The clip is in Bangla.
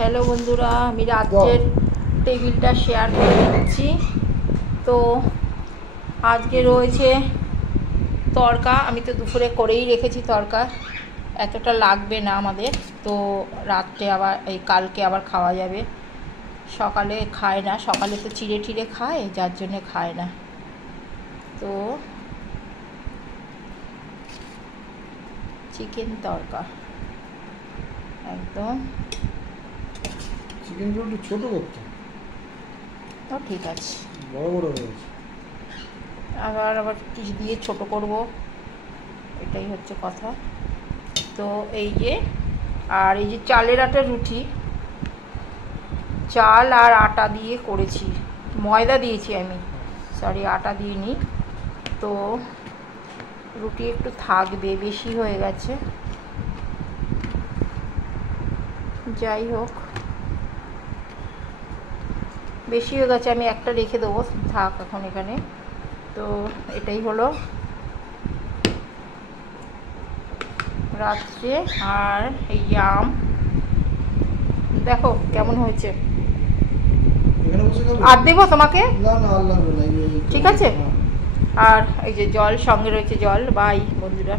হ্যালো বন্ধুরা, আমি রাজ্যের টেবিলটা শেয়ার করে দিচ্ছি। তো আজকে রয়েছে তড়কা। আমি তো দুপুরে করেই রেখেছি তড়কা, এতটা লাগবে না আমাদের। তো রাত্রে আবার কালকে আবার খাওয়া যাবে। সকালে খায় না, সকালে তো চিড়ে টিড়ে খায়, যার জন্যে খায় না। তো চিকেন তড়কা একদম চিকেনগুলো একটু ছোটো করতে। তো ঠিক আছে, বড় বড় হয়েছে। আবার কিছু দিয়ে ছোট করব, এটাই হচ্ছে কথা। তো এই যে, আর এই যে চালের আটার রুটি, চাল আর আটা দিয়ে করেছি, ময়দা দিয়েছি আমি, সরি আটা দিইনি। তো রুটি একটু থাকবে, বেশি হয়ে গেছে। যাই হোক, বেশি হয়ে গেছে, আমি একটা রেখে দেবো, থাক এখন এখানে। তো এটাই হলো রাত্রে। আর এই আম দেখো কেমন হয়েছে, আর দেবো তোমাকে? ঠিক আছে। আর এই যে জল সঙ্গে রয়েছে, জল। বাই বন্ধুরা।